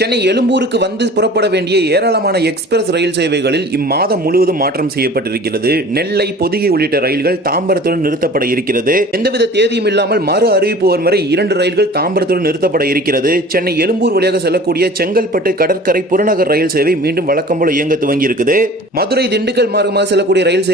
சென்னை எழும்பூருக்கு வந்து புறப்பட வேண்டிய ஏராளமான எக்ஸ்பிரஸ் ரயில் சேவைகளில் இம்மாதம் முழுவதும் மாற்றம் செய்யப்பட்டிருக்கிறது. நெல்லை, பொதிகை உள்ளிட்ட ரயில்கள் தாம்பரத்துடன் நிறுத்தப்பட இருக்கிறது. எந்தவித தேதியும் இல்லாமல் மறு அறிவிப்பு வரும் வரை 2 ரயில்கள் தாம்பரத்துடன் நிறுத்தப்பட இருக்கிறது. சென்னை எழும்பூர் வழியாக செல்லக்கூடிய செங்கல்பட்டு கடற்கரை புறநகர் ரயில் சேவை மீண்டும் வழக்கம் போல இயங்க துவங்கி இருக்குது. மதுரை திண்டுக்கல் மார்க்கமாக செல்லக்கூடிய ரயில்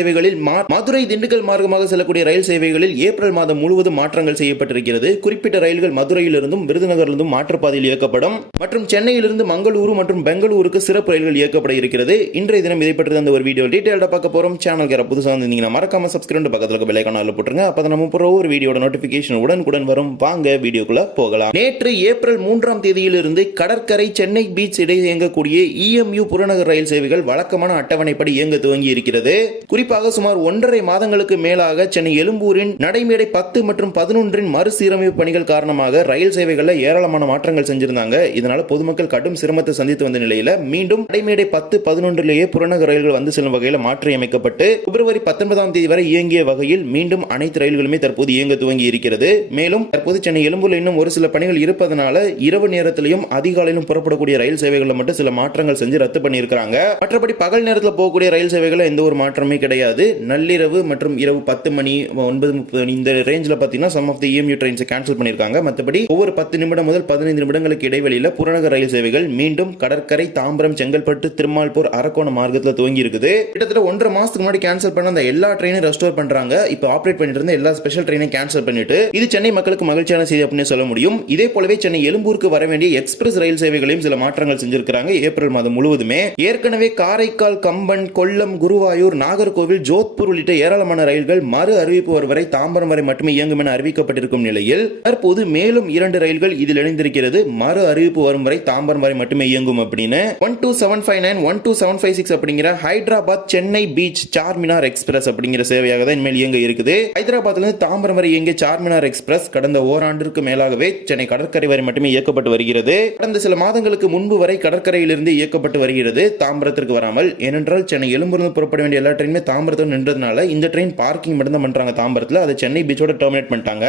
சேவைகளில் ஏப்ரல் மாதம் முழுவதும் மாற்றங்கள் செய்யப்பட்டிருக்கிறது. குறிப்பிட்ட ரயில்கள் மதுரையிலிருந்தும் விருதுநகரிலிருந்தும் மாற்றுப்பாதையில் இயக்கப்படும் மற்றும் சென்னையிலிருந்து மங்களூரு மற்றும் பெங்களூருக்கு சிறப்பு ரயில்கள் இயக்கப்பட இருக்கிறது. இன்றைய தினம் இதை பற்றி அந்த ஒரு வீடியோ டீடைலா பார்க்க போறோம். சேனலுக்கு புதுசாக வந்தீங்கன்னா மறக்காம சப்ஸ்கிரைப் பக்கத்துல இருக்க பெல் ஐகானை போட்டுருங்க. அப்பதான் நம்ம போற ஒரு வீடியோட நோட்டிபிகேஷன் உடனுக்குடன் வரும். வாங்க வீடியோக்குள்ள போகலாம். நேற்று ஏப்ரல் 3ஆம் தேதியிலிருந்து கடற்கரை சென்னை பீச் இடையே இயங்கக்கூடிய EMU புறநகர் ரயில் சேவைகள் வழக்கமான அட்டவணைப்படி இயங்க துவங்கி இருக்கிறது. குறிப்பாக சுமார் 1.5 மாதங்களுக்கு மேலாக சென்னை எழும்பூரின் நடைமேடை 10 மற்றும் 11 மறுசீரமைப்பு பணிகள் காரணமாக ரயில் சேவைகளில் ஏராளமான மாற்றங்கள் செஞ்சிருந்தாங்க. இதனால பொதுமக்கள் கடும் சிரமத்தை சந்தித்து வந்த நிலையில மீண்டும் நடைமேடை 10, 11 புறநகர் ரயில்கள் வந்து செல்லும் வகையில் மாற்றி அமைக்கப்பட்டு பிப்ரவரி 19ஆம் தேதி வரை இயங்கிய வகையில் மீண்டும் அனைத்து ரயில்களுமே தற்போது இயங்க துவங்கி இருக்கிறது. மேலும் தற்போது சென்னை எழும்பூரில் இன்னும் ஒரு சில பணிகள் இருப்பதனால இரவு நேரத்திலும் அதிகாலையிலும் புறப்படக்கூடிய ரயில் சேவைகளில் மட்டும் சில மாற்றங்கள் செஞ்சு ரத்து பண்ணியிருக்காங்க. மற்றபடி பகல் நேரத்தில் போகக்கூடிய ரயில் சேவைகள் எந்த ஒரு மாற்றமே கிடையாது. நள்ளிரவு மற்றும் இரவு 10 மணி 9:30 மணி இந்த ரேஞ்சில் பார்த்தீங்கன்னா some of the EMU trains cancel பண்ணியிருக்காங்க. மற்றபடி ஒவ்வொரு 10 நிமிடம் முதல் 15 நிமிடங்களுக்கு இடைவெளியில் புறநகர் ரயில் சேவைகள் மீண்டும் கடற்கரை, தாம்பரம், செங்கல்பட்டு, திருமால்பூர், அரக்கோணம் மார்க்கத்தில் துவங்கி இருக்குது. கிட்டத்தட்ட 1.5 மாசத்துக்கு முன்னாடி கேன்சல் பண்ண அந்த எல்லா ட்ரெயினும் ரெஸ்டோர் பண்றாங்க. இப்போ ஆபரேட் பண்ணிட்டு இருந்த எல்லா ஸ்பெஷல் ட்ரெயினையும் கேன்சல் பண்ணிட்டு இது சென்னை மக்களுக்கு மகிழ்ச்சியான செய்தி அப்படின்னு சொல்ல முடியும். இதே போலவே சென்னை எழும்பூருக்கு வர வேண்டிய எக்ஸ்பிரஸ் ரயில் சேவைகளையும் சில மாற்றங்கள் செஞ்சிருக்காங்க. ஏப்ரல் மாதம் முழுவதுமே ஏற்கனவே காரைக்கால், கம்பன், கொல்லம், குருவாயூர், நாகர்கோவில், ஜோத்பூர் உள்ளிட்ட ஏராளமான ரயில்கள் மறு அறிவிப்பு வரும் வரை தாம்பரம் வரை மட்டுமே இயங்கும் என அறிவிக்கப்பட்டிருக்கும் நிலையில் தற்போது மேலும் 2 ரயில்கள் இதில் இணைந்திருக்கிறது. மறு அறிவிப்பு வரும் வரை தாம்பரம் வரை மட்டுமே இயங்கும் அப்படின்னு 12759, 12756 அப்படிங்கிற ஹைதராபாத் சென்னை பீச் சார்மினார் எக்ஸ்பிரஸ் அப்படிங்கிற சேவையாக தான் இனிமேல் இயங்க இருக்குது. ஹைதராபாத்ல இருந்து தாம்பரம் வரை இயங்கிய சார்மினார் எக்ஸ்பிரஸ் கடந்த ஓராண்டிற்கு மேலாகவே சென்னை கடற்கரை வரை மட்டுமே இயக்கப்பட்டு வருகிறது. கடந்த சில மாதங்களுக்கு முன்பு வரை கடற்கரையிலிருந்து இயக்கப்பட்டு வருகிறது, தாம்பரத்திற்கு வராமல். ஏனென்றால் சென்னை எழும்பூரிலிருந்து புறப்பட வேண்டிய எல்லா ட்ரெயினுமே தாம்பரத்தில் நின்றதுனால இந்த ட்ரெயின் பார்க்கிங் மட்டும் தான் பண்றாங்க தாம்பரத்தில். அதை சென்னை பீச்சோட டெர்மினேட் பண்ணிட்டாங்க.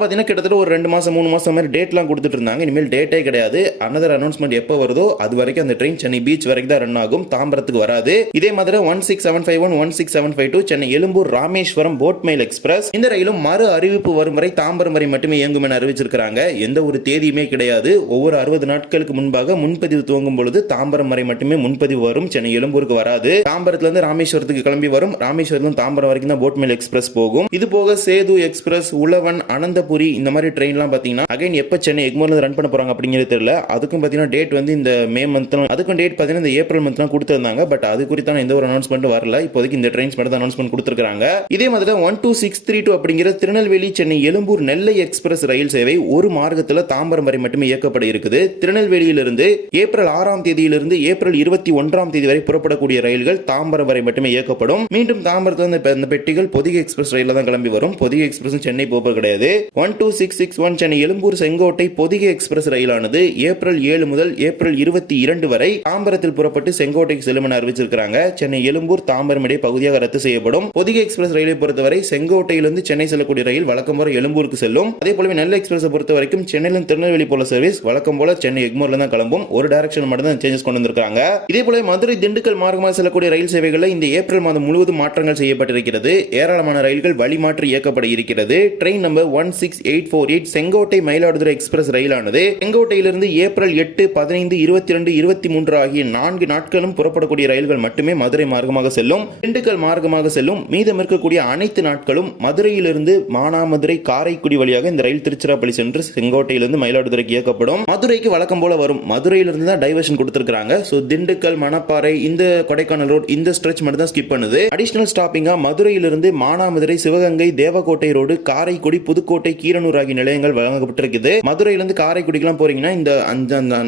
பாத்தீங்கன்னா கிட்டத்தட்ட ஒரு 2 மாசம் 3 மாசம் மாதிரி டேட்லாம் கொடுத்துட்டு இருந்தாங்க. இனிமேல் டேட்டே கிடையாது. அனதர் அனௌன்ஸ்மெண்ட் எப்போ வருதோ அது வரைக்கும் அந்த ட்ரெயின் சென்னை பீச் வரைக்கும் தான் ரன் ஆகும், தாம்பரத்துக்கு வராது. இதே மாதிரி 16751, 16752 Chennai Egmore Rameswaram boat mail express இந்த ரயிலும் மறு அறிவிப்பு வரும் வரை தாம்பரம் வரை மட்டுமே இயங்கும் என அறிவிச்சிருக்காங்க. எந்த ஒரு தேதியுமே கிடையாது. ஒவ்வொரு 60 நாட்களுக்கு முன்பாக முன்பதிவு துவங்கும் பொழுது தாம்பரம் வரை மட்டுமே முன்பதிவு வரும், சென்னை எழும்பூருக்கு வராது. தாம்பரத்துல இருந்து ராமேஸ்வரத்துக்கு கிளம்பி வரும், ராமேஸ்வரம் தாம்பரம் வரைக்கும் தான் போட் மெயில் எக்ஸ்பிரஸ் போகும். இது போக சேது எக்ஸ்பிரஸ், உழவன், அனந்தபுரி இந்த மாதிரி ட்ரெயின்லாம் பாத்தீங்கன்னா அகைன் எப்ப சென்னை எக்மோர்ல ரன் பண்ண போறாங்க அப்படிங்கிறது தெரியல. அதுக்கும் பாத்தீங்கன்னா டேட் வந்து இந்த மே மந்த், அதுக்கும் டேட் பாத்தீங்கன்னா இந்த ஏப்ரல் மந்த் கொடுத்திருந்தாங்க. பட் அது குறித்தான எந்த ஒரு அனௌன்ஸ்மெண்ட் வரல. இப்போதைக்கு இந்த ட்ரெயின்ஸ் மட்டும் தான் அனௌன்ஸ்மெண்ட் கொடுத்திருக்காங்க. இதே மாதிரி 12632 அப்படிங்கிற திருநெல்வேலி சென்னை எழும்பூர் நெல்லை எக்ஸ்பிரஸ் ரயில் சேவை ஒரு மார்க்கத்தில் தாம்பரம் வரை மட்டுமே இயக்கப்பட இருக்குது. திருநெல்வேலியிலிருந்து ஏப்ரல் 6ஆம் தேதியிலிருந்து ஏப்ரல் 21ஆம் தேதி வரை புறப்படக்கூடிய ரயில்கள் தாம்பரம் வரை மட்டுமே இயக்கப்படும். மீண்டும் தாம்பரத்தில் இந்த பெட்டிகள் பொதிகை எக்ஸ்பிரஸ் ரயில தான் கிளம்பி வரும். பொதிகை எக்ஸ்பிரஸ் சென்னை போக கிடையாது. 12661 சென்னை எழும்பூர் செங்கோட்டை பொதிகை எக்ஸ்பிரஸ் ரயிலானது ஏப்ரல் 7 முதல் ஏப்ரல் 22 வரை தாம்பரத்தில் புறப்பட்டு செங்கோட்டைக்கு செல்லும் என அறிவிச்சிருக்காங்க. சென்னை எழும்பூர் தாம்பரம் இடையே பகுதியாக ரத்து செய்யப்படும். பொதிகை எக்ஸ்பிரஸ் ரயிலை பொறுத்தவரை செங்கோட்டையிலிருந்து சென்னை செல்லக்கூடிய ரயில் வழக்கம் போல எழும்பூருக்கு செல்லும். அதே போல நெல்லை எக்ஸ்பிரஸ் பொறுத்த வரைக்கும் சென்னையிலிருந்து திருநெல்வேலி போல சர்வீஸ் வழக்கம் போல சென்னை எக்மோர்ல தான் கிளம்பும். ஒரு டைரக்ஷன் மட்டும் தான் சேஞ்சஸ் கொண்டு வந்திருக்காங்க. இதே போல மதுரை திண்டுக்கல் மார்க்கமாக செல்லக்கூடிய ரயில் சேவைகளில் இந்த ஏப்ரல் மாதம் முழுவதும் மாற்றங்கள் செய்யப்பட்டிருக்கிறது. ஏராளமான ரயில்கள் வழிமாற்றி இயக்கப்பட இருக்கிறது. Train number 16848 Sengottai Mayiladuthurai express ரயிலானது செங்கோட்டையிலிருந்து ஏப்ரல் 8, 15, 22, 23 ஆகிய 4 நாட்களும் புறப்படக்கூடிய ரயில்கள் மட்டுமே மதுரை மார்க்கமாக செல்லும். திண்டுக்கல் மார்க்கமாக செல்லும். மீதம் இருக்கக்கூடிய அனைத்து நாட்களும் மதுரையிலிருந்து மானாமதுரை, காரைக்குடி வழியாக இந்த ரயில் திருச்சிராப்பள்ளி சென்று செங்கோட்டையிலிருந்து மயிலாடுதுறைக்கு இயக்கப்படும். மதுரைக்கு வழக்கம் போல வரும். மதுரையிலிருந்து தான் டைவர்ஷன் கொடுத்திருக்காங்க. சோ திண்டுக்கல், மணப்பாறை, இந்த கொடைக்கானல் ரோட் இந்த ஸ்ட்ரெச் மட்டும் தான் ஸ்கிப் பண்ணுது. அடிஷனல் ஸ்டாப்பிங்கா மதுரையிலிருந்து மானாமதுரை, சிவகங்கை, தேவக்கோட்டை ரோடு, காரைக்குடி, புதுக்கோட்டை, கீரனூர் ஆகிய நிலையங்கள் வழங்கப்பட்டிருக்குது. மதுரையிலிருந்து காரைக்குடிக்கெல்லாம் போறீங்கன்னா இந்த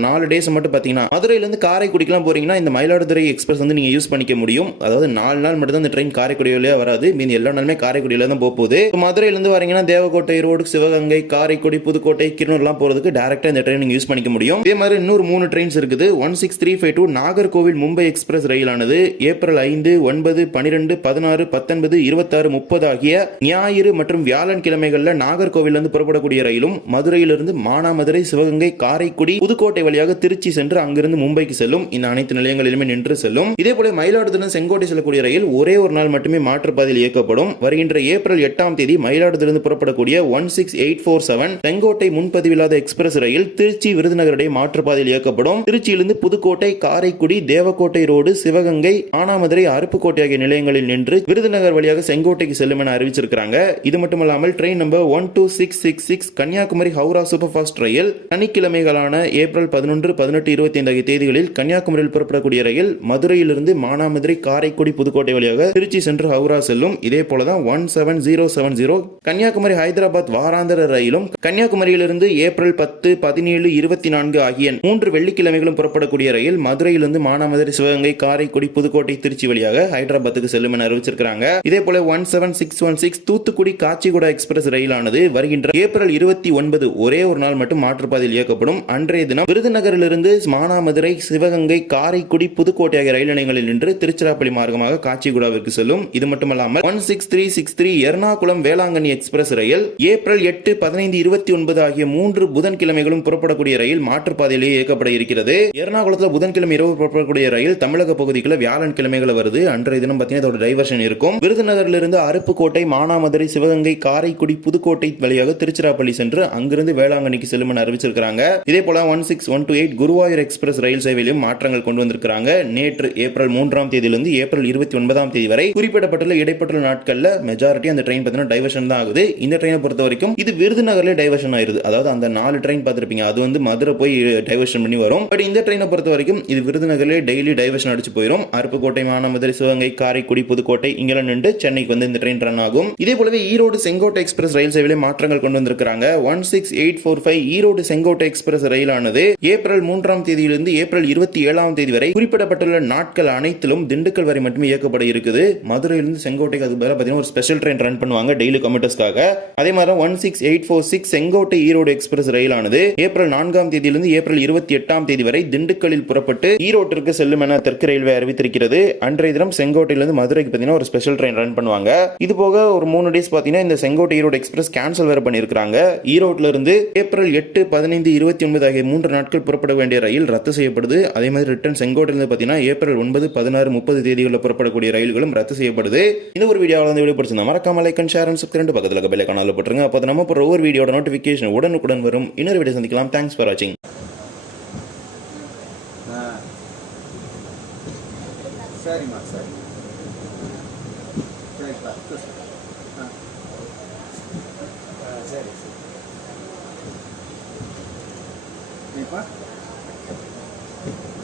4 டேஸ் மட்டும் பாத்தீங்கன்னா மதுரையிலிருந்து காரைக்குடிக்கெல்லாம் போறீங்கன்னா இந்த மயிலாடுதுறை எக்ஸ்பிரஸ் வந்து நீங்க யூஸ் பண்ணிக்க முடியும். அதாவது 4 நாள் மட்டும் தான் இந்த ட்ரெயின் காரைக்குடி வழியா வராது. மீதி எல்லா நாளுமே காரைக்குடியில தான் போகுது. மதுரையிலிருந்து வரீங்கன்னா தேவக்கோட்டை ரோடு, சிவகங்கை, காரைக்குடி, புதுக்கோட்டை, கீரனூர்லாம் போறதுக்கு டைரக்டா இந்த ட்ரெயின் நீங்க யூஸ் பண்ணிக்க முடியும். இதே மாதிரி இன்னொரு 3 ட்ரெயின்ஸ் இருக்குது. 16352 நாகர்கோவில் மும்பை எக்ஸ்பிரஸ் ரயிலானது ஏப்ரல் 5, 9, 12, 16, 19, 26, 30 ஆகிய ஞாயிறு மற்றும் வியாழன் கிழமைகள்ல நாகர்கோவில் இருந்து புறப்படக்கூடிய ரயிலும் மதுரையிலிருந்து மானாமதுரை, சிவகங்கை, காரைக்குடி, புதுக்கோட்டை வழியாக திருச்சி சென்று அங்கிருந்து மும்பைக்கு செல்லும். இந்த அனைத்து நிலையங்களிலுமே நின்று செல்லும். இதே போல மயிலாடுதுறை செங்கோட்டை செல்லக்கூடிய ரயில் ஒரே ஒரு நாள் மட்டுமே மாற்றுப்பாதையில் இயக்கப்படும். வருகின்ற ஏப்ரல் 8ஆம் தேதி மயிலாடுதுறையிலிருந்து புறப்படக்கூடிய 16847 செங்கோட்டை முன்பதிவில்லாத எக்ஸ்பிரஸ் ரயில் திருச்சி விருதுநகர் இடையே மாற்றுப்பாதையில் இயக்கப்படும். திருச்சியிலிருந்து புதுக்கோட்டை, காரைக்குடி, தேவக்கோட்டை ரோடு, சிவகங்கை, ஆனாமதுரை, அருப்புக்கோட்டை ஆகிய நிலையங்களில் நின்று விருதுநகர் வழியாக செங்கோட்டைக்கு செல்லும் என அறிவிச்சிருக்காங்க. இது மட்டுமல்லாமல் train number 12666 Kanyakumari Howrah super fast ரயில் சனிக்கிழமைகளான ஏப்ரல் 11, 18, 25 ஆகிய தேதிகளில் கன்னியாகுமரியில் புறப்படக்கூடிய ரயில் மதுரையிலிருந்து மானாமதுரை, காரைக்குடி, புதுக்கோட்டை வழியாக திருச்சி சென்று ஹவுரா செல்லும். இதே போலதான் 17070 கன்னியாகுமரி ஹைதராபாத் வாராந்திர ரயிலும் கன்னியாகுமரியிலிருந்து ஏப்ரல் 10, 17, 24 ஆகிய 3 வெள்ளிக்கிழமைகளும் புறப்படக்கூடிய ரயில் மதுரையிலிருந்து மானாமதுரை, சிவகங்கை, காரைக்குடி, புதுக்கோட்டை, திருச்சி வழியாக ஹைதராபாத்துக்கு செல்லும் என அறிவிச்சிருக்காங்க. இதே போல 17616 தூத்துக்குடி காச்சிகுடா எக்ஸ்பிரஸ் ரயிலானது வருகின்ற ஏப்ரல் 29 ஒரே ஒரு நாள் மட்டும் மாற்றுப்பாதையில் இயக்கப்படும். அன்றைய தினம் விருதுநகரிலிருந்து மானாமதுரை, சிவகங்கை, காரைக்குடி, புதுக்கோட்டை ஆகிய ரயில் நிலையங்களில் நின்று திருச்சிராப்பள்ளி மார்க்கமாக காச்சிகுடாவிற்கு செல்லும். இது மட்டுமல்லாமல் 16363 எர்ணாகுளம் வேளாங்கண்ணி எக்ஸ்பிரஸ் ரயில் ஏப்ரல் 8, 15, 29 ஆகிய 3 புதன்கிழமைகளும் புறப்படக்கூடிய ரயில் மாற்றுப்பாதையிலேயே இயக்கப்பட இருக்கிறது. எர்ணாகுளத்தில் புதன்கிழமை இரவு புறப்படக்கூடிய ரயில் தமிழக பகுதிக்குள்ள வியாழன் கிழமைகளை வருது. அன்றைய தினம் பார்த்தீங்கன்னா இதோட டைவர்ஷன் இருக்கும். விருதுநகரிலிருந்து அருப்புக்கோட்டை, மானாமதுரை, சிவகங்கை, காரைக்குடி, புதுக்கோட்டை வழியாக திருச்சிராப்பள்ளி சென்று அங்கிருந்து வேளாங்கண்ணிக்கு செல்லும் என அறிவிச்சிருக்காங்க. இதே போல 16128 குருவாயூர் எக்ஸ்பிரஸ் ரயில் சேவையிலும் மாற்றங்கள் கொண்டு வந்திருக்காங்க. நேற்று ஏப்ரல் 3ஆம் தேதியிலிருந்து ஏப்ரல் 29ஆம் தேதி வரை குறிப்பிடப்பட்டுள்ள இடைப்பட்ட நாட்கள்ல மெஜாரிட்டி அந்த ட்ரெயின் பார்த்தீங்கன்னா டைவர்ஷன் தான் ஆகுது. இந்த ட்ரெயினை பொறுத்த வரைக்கும் இது விருதுநகர்ல டைவர்ஷன் ஆயிருது. அதாவது அந்த 4 ட்ரெயின் பார்த்திருப்பீங்க, அது வந்து மதுரை போய் டைவர்ஷன் பண்ணி வரும். பட் இந்த ட்ரெயினை பொறுத்த வரைக்கும் இது விருதுநகர்ல டெய்லி டைவர்ஷன் அடிச்சு போயிடும். அருப்புக்கோட்டை, மானாமதுரை, சிவகங்கை, காரைக்குடி, புதுக்கோட்டை இங்கெல்லாம் நின்று சென்னைக்கு வந்து இந்த ட்ரெயின் ரன் ஆகும். இதே போலவே ஈரோடு செங்கோட்டை எக்ஸ்பிரஸ் ரயில் சேவையிலே மாற்றங்கள் கொண்டு வந்திருக்காங்க. 16845 ஈரோடு செங்கோட்டை எக்ஸ்பிரஸ் ரயிலானது ஏப்ரல் 3ஆம் தேதியிலிருந்து ஏப்ரல் 27ஆம் தேதி வரை குறிப்பிடப்பட்டுள்ள நாட்கள் அனைத்திலும் திண்டுக்கல் வரை மட்டுமே இயக்கப்பட இருக்குது. மதுரையிலிருந்து செங்கோட்டைக்கு அதுக்கு பதிலாக பார்த்தீங்கன்னா ஒரு ஸ்பெஷல் ட்ரெயின் ரன் பண்ணுவாங்க டெய்லி கம்யூட்டர்ஸ்க்காக. அதே மாதிரி 16846 செங்கோட்டை ஈரோடு எக்ஸ்பிரஸ் ரயிலானது ஏப்ரல் 4ஆம் தேதியிலிருந்து ஏப்ரல் 28ஆம் தேதி வரை திண்டுக்கல்லில் புறப்பட்டு ஈரோட்டிற்கு செல்லும் என தெற்கு ரயில்வே அறிவித்திருக்கிறது. அன்றைய தினம் செங்கோட்டையிலிருந்து மதுரைக்கு பார்த்தீங்கன்னா ஒரு ஸ்பெஷல் ட்ரெயின் ரன் பண்ணுவாங்க. இது போக ஒரு 3 டேஸ் பார்த்தீங்கன்னா இந்த செங்கோட்டை ஈரோடு எக்ஸ்பிரஸ் கேன்சல் வேற பண்ணியிருக்காங்க. ஈரோட்ல இருந்து ஏப்ரல் 8, 15, 29 ஆகிய 3 நாட்கள் புறப்பட வேண்டிய ரயில் ரத்து செய்யப்படுது. அதே மாதிரி ரிட்டர்ன் செங்கோட்டையிலிருந்து பார்த்தீங்கன்னா ஏப்ரல் 9, 16, 30 தேதிகளில் புறப்படக்கூடிய ரயில்களும் ரத்து செய்யப்படுது. இந்த ஒரு வீடியோவில் வந்து வீடியோ பிடிச்சிருந்தா மறக்காம like and share and subscribe பக்கத்தில் பெல் ஐகானை போட்டுருங்க. அப்போ நம்ம போற ஒவ்வொரு வீடியோட நோட்டிஃபிகேஷன் உடனுக்குடன் வரும். இன்னொரு வீடியோ சந்திக்கலாம். தேங்க்ஸ் ஃபார் வாட்சிங். சரிம்மா, சரி சரிப்பா, சரி சரிப்பா.